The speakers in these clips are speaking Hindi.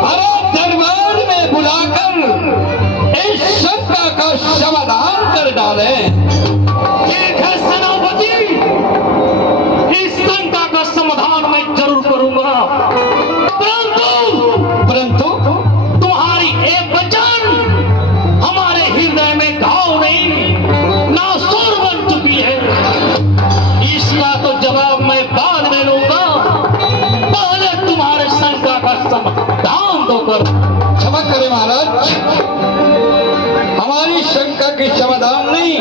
अरे दरबार में बुलाकर इस शंका का समाधान कर डाले। ठीक है सेनापति, इस शंका का समाधान मैं जरूर करूंगा, परंतु तुम्हारी एक वचन हमारे हृदय में घाव नहीं नासूर बन चुकी है। इसका तो जवाब मैं बाद में लूंगा, पहले तुम्हारे शंका का समाधान दो कर। क्षमा करें महाराज, हमारी शंका के समाधान नहीं,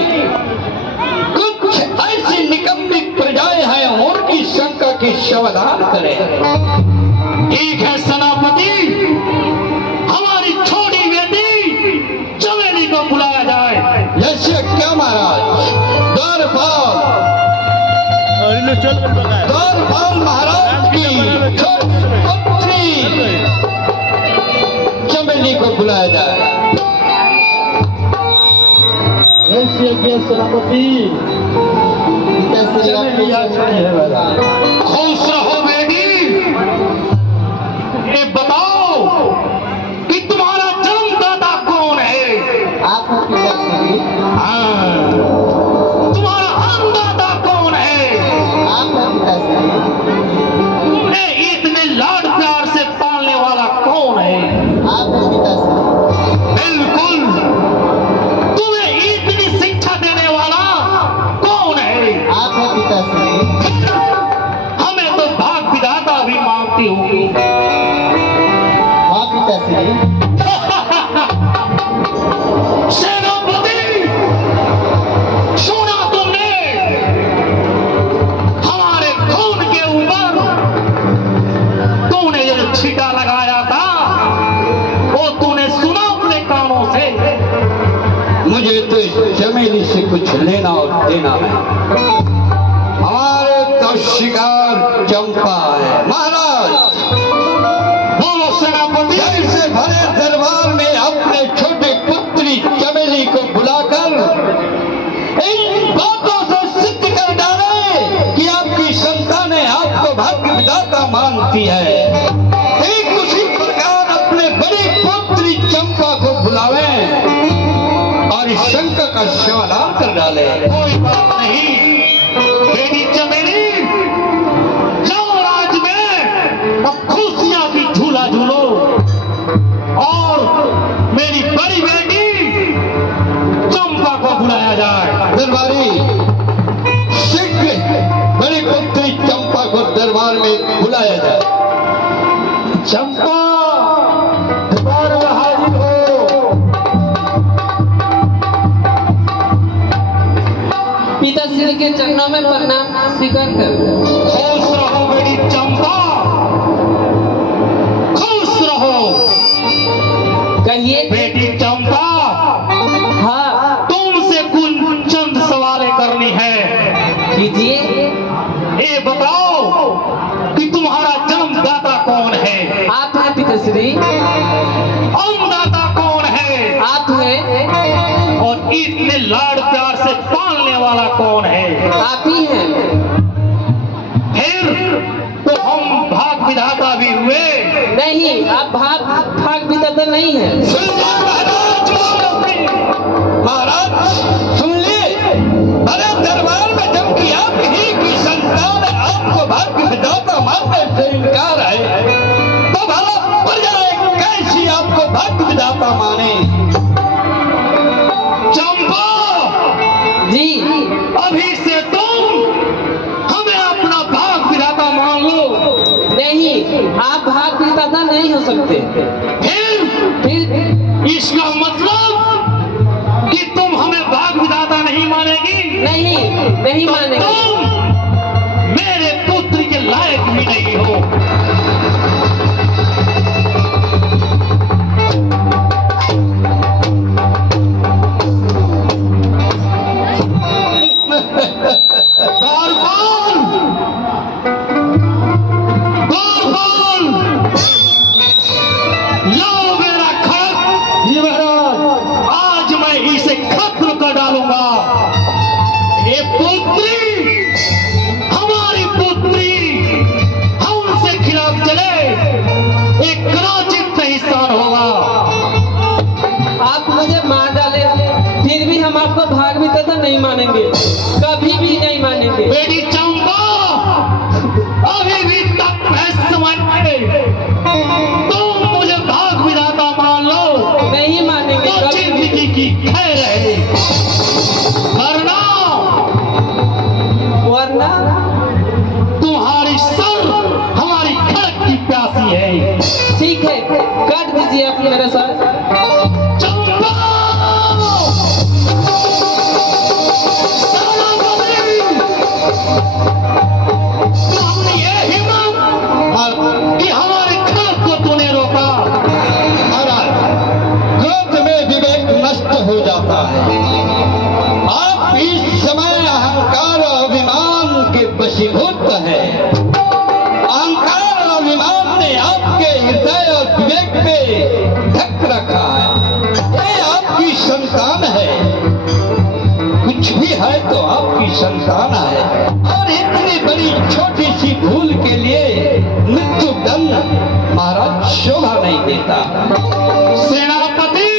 कुछ ऐसी निकम्मी प्रजाएं हैं उनकी शंका के समाधान करें। ठीक है सेनापति, हमारी छोटी बेटी चमेली को बुलाया जाए। जैसे क्या महाराज? द्वारपाल महाराज की छोटी पुत्री चमेली को बुलाया जाए। खुश रहो बेटी। ये बताओ कि तुम्हारा जन्मदाता कौन है? हाँ, तुम्हारा अन्नदाता कौन है? तुम्हें इतने लाड प्यार से पालने वाला कौन है? बिल्कुल। तुम्हें इतनी शिक्षा देने वाला कौन है? हमें तो भाग विधाता भी मांगती होगी। सेनापति, सुना तुमने? हमारे खून के ऊपर तूने जो छींटा लगाया था वो तूने सुना अपने कानों से? मुझे तो इस चमेली से कुछ लेना और देना है। हमारे तो शिकार चंपा है महाराज। बोलो सेनापति। जैसे भरे दरबार में अपने छोटे पुत्री चमेली को बुलाकर इन बातों से सिद्ध कर डाले कि आपकी संतानें आपको भाग्य विधाता मानती है, ठीक उसी प्रकार अपने बड़ी पुत्री चंपा को बुलावे और इस शंका का समाधान कर डाले। कोई बात नहीं बेटी चमेली, जाओ राज में अब खुशियां की झूला झूलो और मेरी बड़ी बेटी चंपा को बुलाया जाए। दरबारी शीघ्र बड़ी पुत्री चंपा को दरबार में बुलाया जाए। चंपा दरबार में हाजिर हो। पिताश्री के चरणों में प्रणाम स्वीकार कर। खुश रहो बेटी चंपा, खुश रहो। कहिए बेटी चंपा, हाँ तुमसे कुछ चंद सवालें करनी है। कीजिए। ये बताओ कि तुम्हारा जन्मदाता कौन है? आप हैं पिताश्री। अन्नदाता कौन है? आप हैं। और इतने लाड प्यार से पालने वाला कौन है? आप ही हैं। फिर तो हम भाग विधाता भी हुए। नहीं, आप भाग विधाता नहीं है। सुन ले महाराज, महाराज सुन ले। अरे दरबार में जबकि आप ही की संतान आपको भाग्य विधाता मानने से इनकार है, तो भला प्रजाएं कैसी आपको भाग्य विधाता माने? चंपा जी, अभी से तुम हमें अपना भाग विधाता मान लो। नहीं, आप भाग विधाता नहीं हो सकते। फिर इसका मतलब कि तुम हमें भाग विधाता नहीं मानेगी? नहीं मानेंगे। तुम मेरे पुत्र के लायक भी नहीं हो। तुम मुझे भाग विधाता मान लो नहीं मानेंगे तो कभी भी। जिंदगी की खैर है, वरना वरना तुम्हारी सर हमारी खड़क की प्यासी है। ठीक है, काट दीजिए आप मेरा सर। चंपा! सेनापति! तुमने ये हिम्मत कि हमारे खड़क को तूने रोका। महाराज, क्रोध में विवेक नष्ट हो जाता है। आप इस समय अहंकार और अभिमान के वशीभूत है। अहंकार और अभिमान ने आपके हृदय और विवेक पे ढक रखा है। ये आपकी संतान है, कुछ भी है तो आपकी संतान है, और इतनी बड़ी छोटी सी भूल के लिए मृत्यु दंड महाराज शोभा नहीं देता। सेनापति,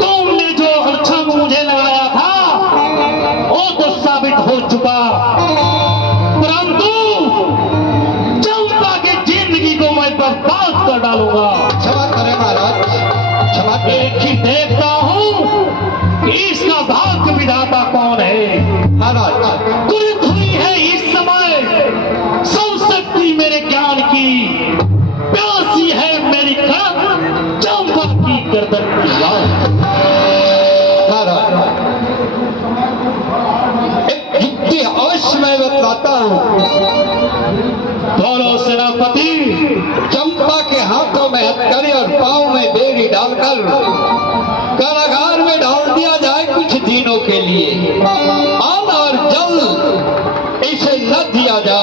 तुमने जो अड़चन मुझे लगाया था वो तो साबित हो चुका, परंतु चंपा की जिंदगी को मैं बर्बाद कर डालूंगा। क्षमा करें महाराज, क्षमा करें। एक ही देखता हूँ कि इसका भाग्य विधाता कौन है। महाराज, कुरित हुई है इस समय सब शक्ति मेरे ज्ञान की, प्यासी है मेरी खड़क चंपा की गर्दन की लाल। महाराज, एक युक्ति अवश्य मैं बतलाता हूँ। बोलो सेनापति। चंपा के हाथों में हथकड़ी और पांव में बेड़ी डालकर कारागार में डाल दिया जाए कुछ दिनों के लिए। अन्न और जल इसे न दिया जाए।